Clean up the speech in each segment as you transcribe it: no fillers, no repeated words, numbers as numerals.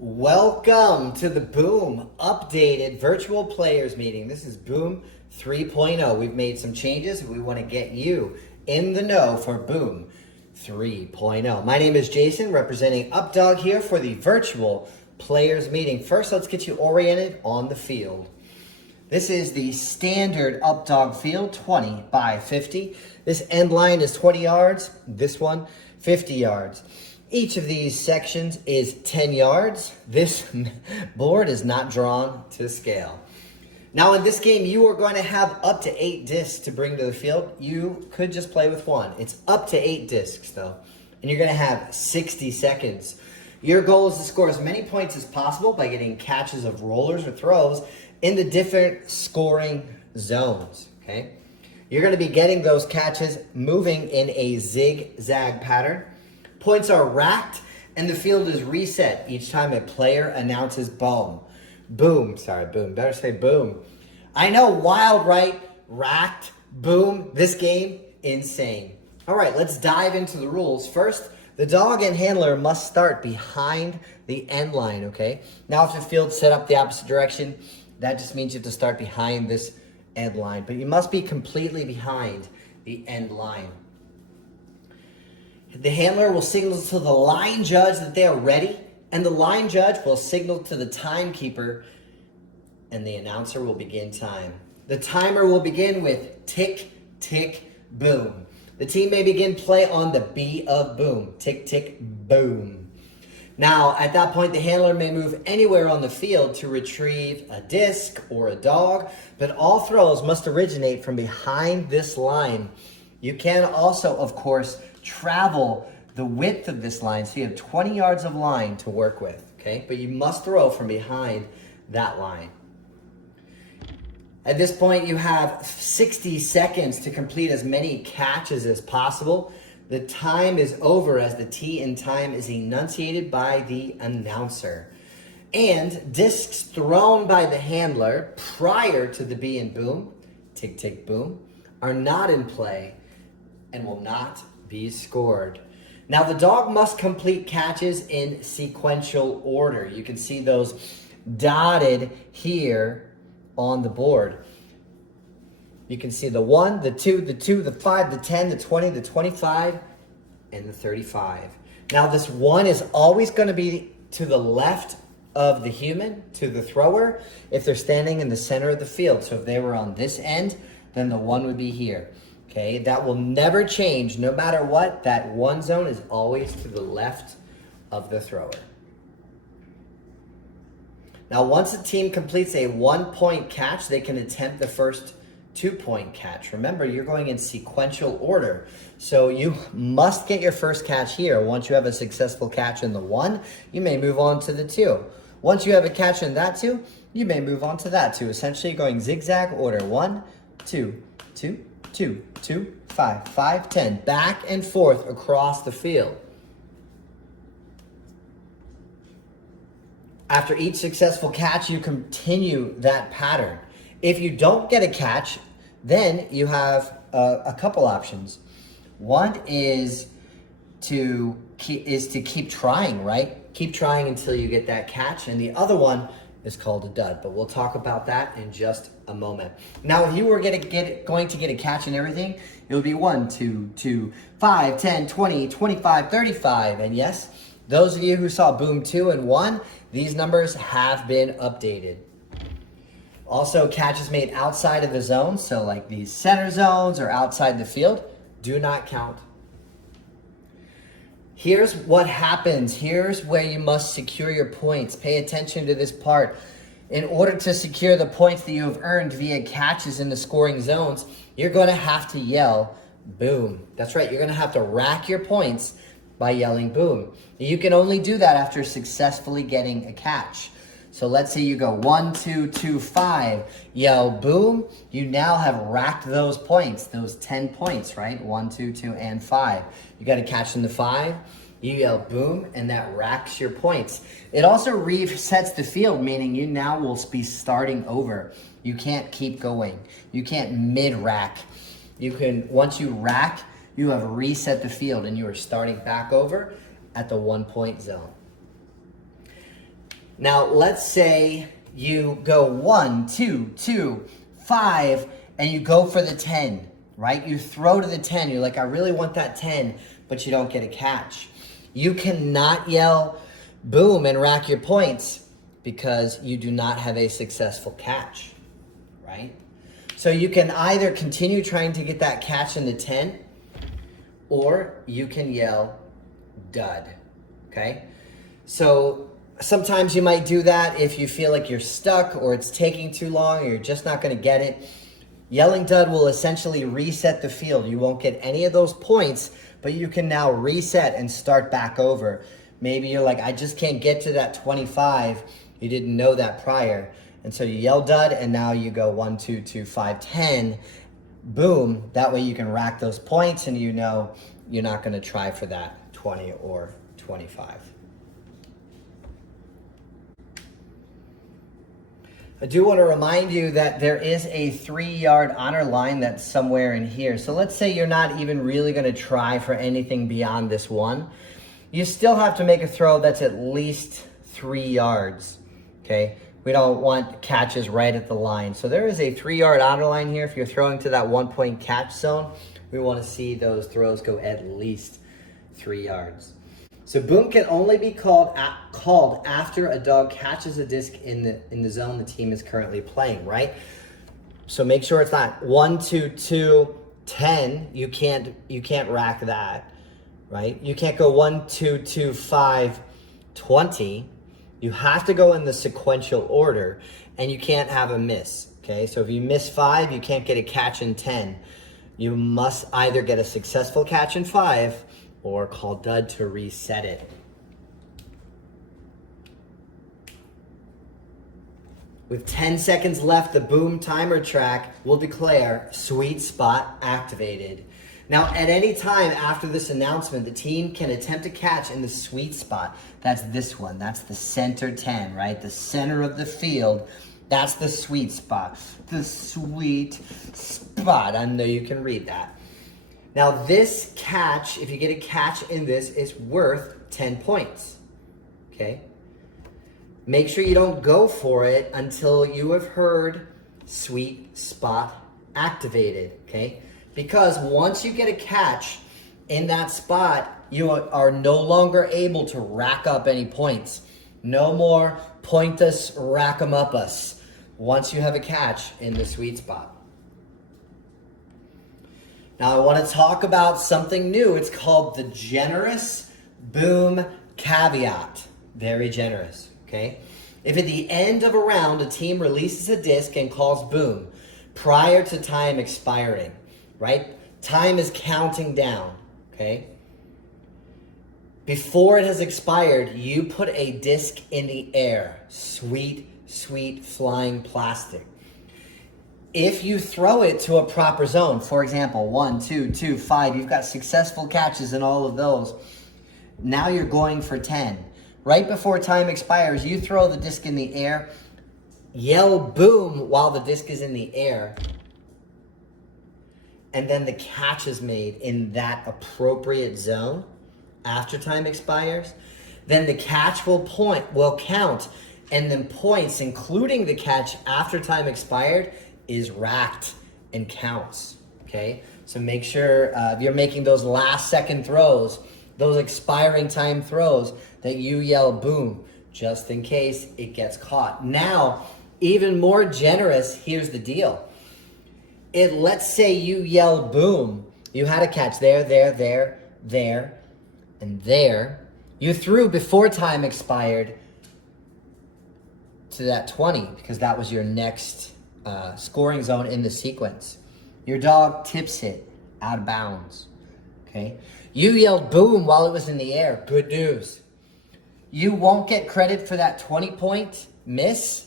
Welcome to the Boom updated virtual players meeting. This is Boom 3.0. We've made some changes. We want to get you in the know for Boom 3.0. My name is Jason, representing UpDog here for the virtual players meeting. First, let's get you oriented on the field. This is the standard UpDog field, 20 by 50. This end line is 20 yards. This one, 50 yards. Each of these sections is 10 yards. This board is not drawn to scale. Now in this game, you are going to have up to 8 discs to bring to the field. You could just play with one. It's up to 8 discs though. And you're going to have 60 seconds. Your goal is to score as many points as possible by getting catches of rollers or throws in the different scoring zones, okay? You're going to be getting those catches moving in a zigzag pattern. Points are racked and the field is reset each time a player announces boom. Boom. Better say boom. I know, wild, right? Racked, boom. This game, insane. All right, let's dive into the rules. First, the dog and handler must start behind the end line, okay? Now, if the field's set up the opposite direction, that just means you have to start behind this end line, but you must be completely behind the end line. The handler will signal to the line judge that they are ready, and the line judge will signal to the timekeeper, and the announcer will begin time. The timer will begin with tick, tick, boom. The team may begin play on the B of boom. Tick, tick, boom. Now, at that point, the handler may move anywhere on the field to retrieve a disc or a dog, but all throws must originate from behind this line. You can also, of course, travel the width of this line, so you have 20 yards of line to work with, okay? But you must throw from behind that line. At this point, you have 60 seconds to complete as many catches as possible. The time is over as the T in time is enunciated by the announcer. And discs thrown by the handler prior to the B and boom, tick, tick, boom, are not in play and will not be scored. Now the dog must complete catches in sequential order. You can see those dotted here on the board. You can see the 1, the 2, the 5, the 10, the 20, the 25, and the 35. Now this 1 is always going to be to the left of the human, to the thrower, if they're standing in the center of the field. So if they were on this end, then the 1 would be here. Okay, that will never change. No matter what, that 1 zone is always to the left of the thrower. Now, once a team completes a 1-point catch, they can attempt the first 2-point catch. Remember, you're going in sequential order. So you must get your first catch here. Once you have a successful catch in the 1, you may move on to the 2. Once you have a catch in that 2, you may move on to that 2. Essentially going zigzag order. 1, 2, 2, 2, 2, 5, 5, 10. Back and forth across the field. After each successful catch, you continue that pattern. If you don't get a catch, then you have a couple options. One is to keep trying, right? Keep trying until you get that catch. And the other one is called a dud, but we'll talk about that in just a moment. Now, if you were going to get a catch and everything, it would be 1, 2, 2, 5, 10, 20, 25, 35. And yes, those of you who saw Boom 2 and 1, these numbers have been updated. Also, catches made outside of the zone, so like these center zones or outside the field, do not count. Here's what happens. Here's where you must secure your points. Pay attention to this part. In order to secure the points that you have earned via catches in the scoring zones, you're going to have to yell boom. That's right. You're going to have to rack your points by yelling boom. You can only do that after successfully getting a catch. So let's say you go 1, 2, 2, 5, yell boom. You now have racked those points, those 10 points, right? 1, 2, 2, and 5. You got to catch in the 5. You yell boom, and that racks your points. It also resets the field, meaning you now will be starting over. You can't keep going. You can't mid-rack. You can, once you rack, you have reset the field, and you are starting back over at the 1-point zone. Now, let's say you go 1, 2, 2, 5, and you go for the 10, right? You throw to the 10. You're like, I really want that 10, but you don't get a catch. You cannot yell boom and rack your points because you do not have a successful catch, right? So you can either continue trying to get that catch in the 10, or you can yell dud, okay? So sometimes you might do that if you feel like you're stuck or it's taking too long or you're just not gonna get it. Yelling dud will essentially reset the field. You won't get any of those points, but you can now reset and start back over. Maybe you're like, I just can't get to that 25. You didn't know that prior. And so you yell dud, and now you go 1, 2, 2, 5, 10. Boom. That way you can rack those points, and you know you're not going to try for that 20 or 25. I do want to remind you that there is a 3-yard honor line that's somewhere in here. So let's say you're not even really going to try for anything beyond this one. You still have to make a throw that's at least 3 yards, okay? We don't want catches right at the line. So there is a 3-yard honor line here. If you're throwing to that 1-point catch zone, we want to see those throws go at least 3 yards. So boom can only be called after a dog catches a disc in the zone the team is currently playing, right? So make sure it's not 1, 2, 2, 10. You can't rack that, right? You can't go 1, 2, 2, 5, 20. You have to go in the sequential order, and you can't have a miss, okay? So if you miss 5, you can't get a catch in 10. You must either get a successful catch in 5 or call dud to reset it. With 10 seconds left, the boom timer track will declare sweet spot activated. Now, at any time after this announcement, the team can attempt a catch in the sweet spot. That's this one. That's the center 10, right? The center of the field. That's the sweet spot. The sweet spot. I know you can read that. Now, this catch, if you get a catch in this, is worth 10 points, okay? Make sure you don't go for it until you have heard sweet spot activated, okay? Because once you get a catch in that spot, you are no longer able to rack up any points. No more point us, rack 'em up us. Once you have a catch in the sweet spot. Now I want to talk about something new. It's called the generous boom caveat. Very generous, okay? If at the end of a round, a team releases a disc and calls boom prior to time expiring, right? Time is counting down, okay? Before it has expired, you put a disc in the air. Sweet, sweet flying plastic. If you throw it to a proper zone, for example, 1, 2, 2, 5, you've got successful catches in all of those. Now you're going for 10. Right before time expires, you throw the disc in the air, yell boom while the disc is in the air, and then the catch is made in that appropriate zone after time expires, then the catch will count, and then points, including the catch after time expired, is racked and counts, okay? So make sure if you're making those last second throws, those expiring time throws, that you yell boom, just in case it gets caught. Now, even more generous, here's the deal. Let's say you yell boom, you had a catch there, and there. You threw before time expired to that 20, because that was your next scoring zone in the sequence. Your dog tips it out of bounds, okay? You yelled boom while it was in the air. Good news. You won't get credit for that 20-point miss,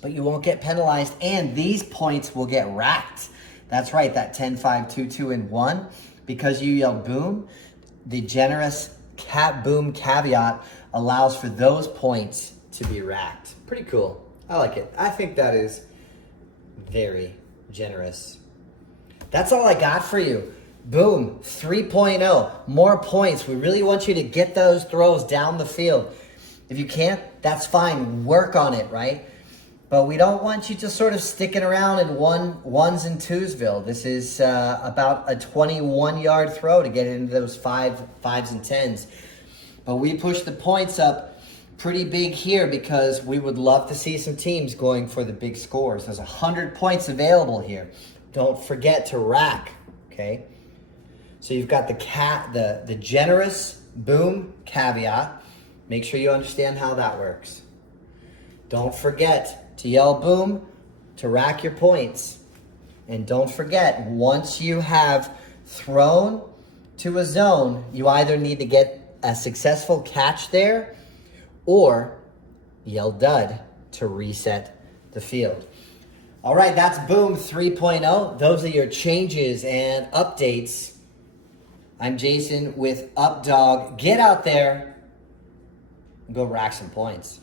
but you won't get penalized, and these points will get racked. That's right, that 10, 5, 2, 2, and 1. Because you yelled boom, the generous boom caveat allows for those points to be racked. Pretty cool. I like it. I think that is very generous. That's all I got for you. Boom, 3.0, more points. We really want you to get those throws down the field. If you can't, that's fine. Work on it, right? But we don't want you just sort of sticking around in ones and twosville. This is about a 21-yard throw to get into those fives and tens. But we push the points up pretty big here because we would love to see some teams going for the big scores. There's 100 points available here. Don't forget to rack, okay? So you've got the generous boom caveat. Make sure you understand how that works. Don't forget to yell boom to rack your points. And don't forget, once you have thrown to a zone, you either need to get a successful catch there or yell dud to reset the field. All right, that's Boom 3.0. Those are your changes and updates. I'm Jason with UpDog. Get out there and go rack some points.